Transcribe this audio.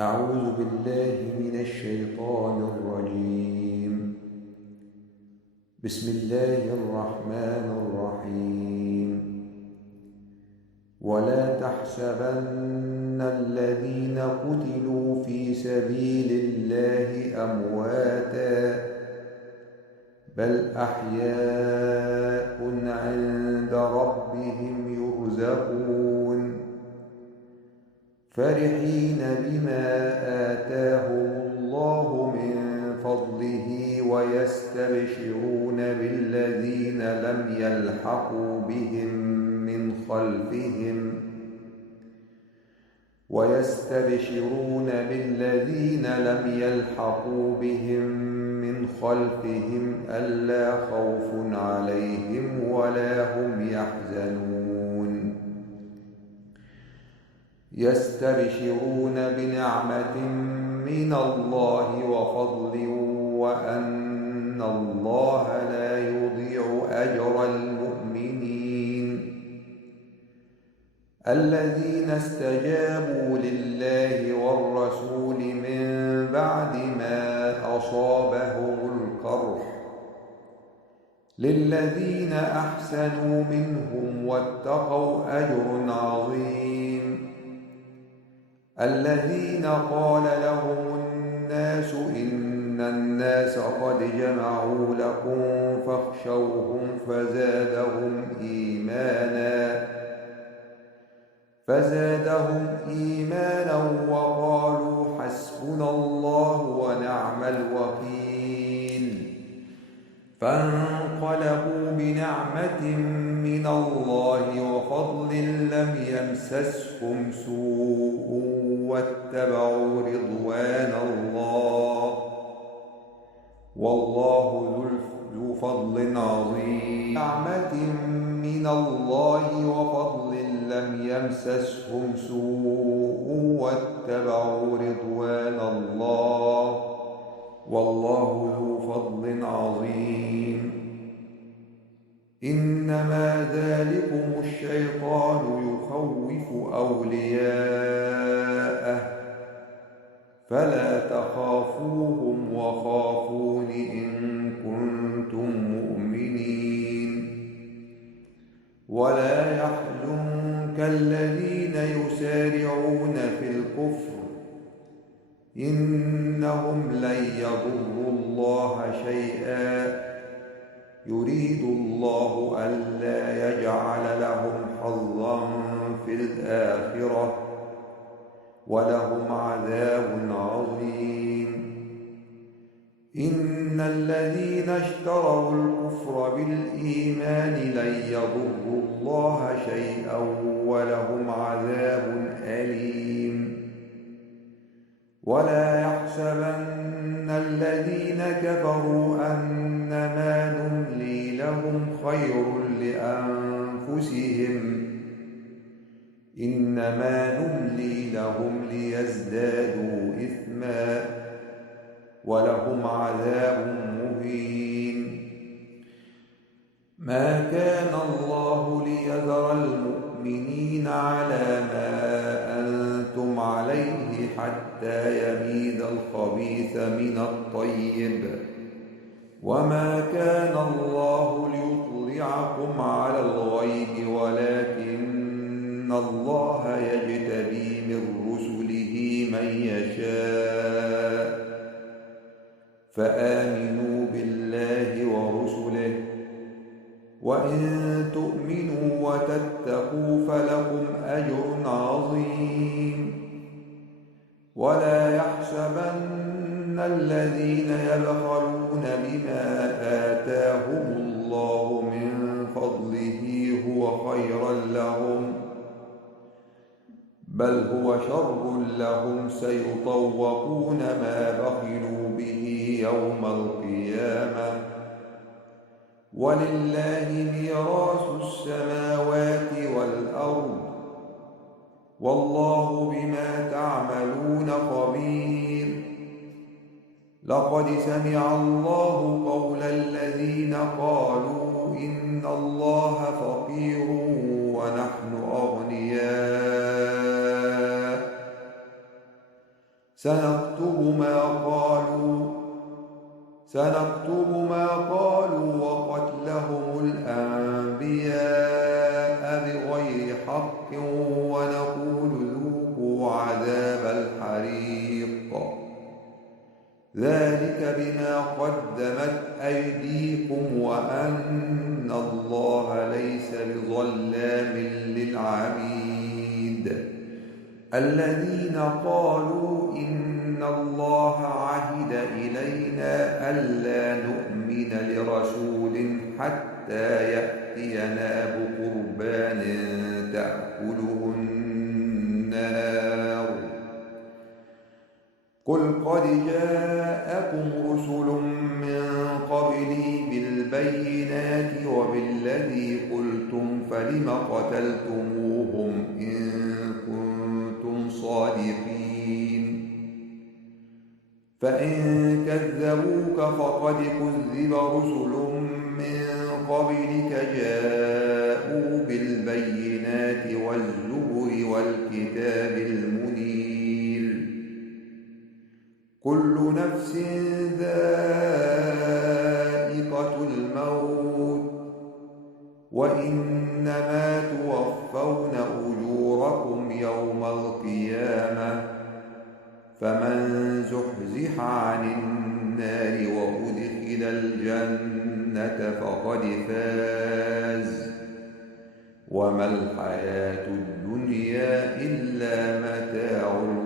أعوذ بالله من الشيطان الرجيم. بسم الله الرحمن الرحيم. ولا تحسبن الذين قتلوا في سبيل الله أمواتا بل أحياء عند ربهم يرزقون فرحين بما آتاهم الله من فضله ويستبشرون بالذين لم يلحقوا بهم من خلفهم ألا خوف عليهم ولا هم يحزنون يستبشرون بنعمة من الله وفضل وأن الله لا يضيع أجر المؤمنين الذين استجابوا لله والرسول من بعد ما أصابهم القرح للذين أحسنوا منهم واتقوا أجر عظيم الذين قال لهم الناس إن الناس قد جمعوا لكم فاخشوهم فزادهم إيمانا وقالوا حسبنا الله ونعم الوكيل فانقلبوا بنعمة من الله وفضل لم يمسسهم سوء واتبعوا رضوان الله والله ذو فضل عظيم نعمة من الله وفضل لم يمسسهم سوء واتبعوا رضوان الله والله ذو فضل عظيم إنما ذلكم الشيطان يخوف أولياءه فلا تخافوهم وخافون إن كنتم مؤمنين ولا يحزنك الذين يسارعون في الكفر إنهم لن يضروا الله شيئا يريد الله ألا يجعل لهم حظا في الآخرة ولهم عذاب عظيم إن الذين اشتروا الكفر بالإيمان لن يضروا الله شيئا ولهم عذاب أليم ولا يحسبن الذين كفروا أنما نملي لهم خير لأنفسهم إنما نملي لهم ليزدادوا إثما ولهم عذاب مهين ما كان الله ليذر المؤمنين على ما أنتم عليه حتى يميز الخبيث من الطيب وما كان الله ليطلعكم على الغيب ولكن الله يجتبي من رسله من يشاء فآمنوا بالله ورسله وإن تؤمنوا وتتقوا فلكم أجر عظيم ولا يحسبن الذين يبخلون بما آتاهم الله من فضله هو خيرا لهم بل هو شر لهم سيطوقون ما بخلوا به يوم القيامة ولله ميراث السماوات والأرض والله بما تعملون خبير لقد سمع الله قول الذين قالوا إن الله فقير ونحن أغنياء سنكتب ما قالوا وقتلهم الأنبياء بغير حق ونقول ذوقوا عذاب الحريق ذلك بما قدمت أيديكم وأن الله ليس بظلام للعبيد الذين قالوا إن الله عهد إلينا ألا نؤمن لرسول حتى يأتينا بقربان تأكله النار قل قد جاءكم رسل من قبلي بالبينات وبالذي قلتم فلم قتلتموهم إن كنتم صادقين فإن كذبوك فقد كذب رسل من قبلك جاءوا بالبينات والزبر والكتاب المنير كل نفس ذائقة الموت وإنما توفون أجوركم يوم القيامة فمن زحزح عن النار وأدخل الجنة فقد فاز وما الحياة الدنيا إلا متاع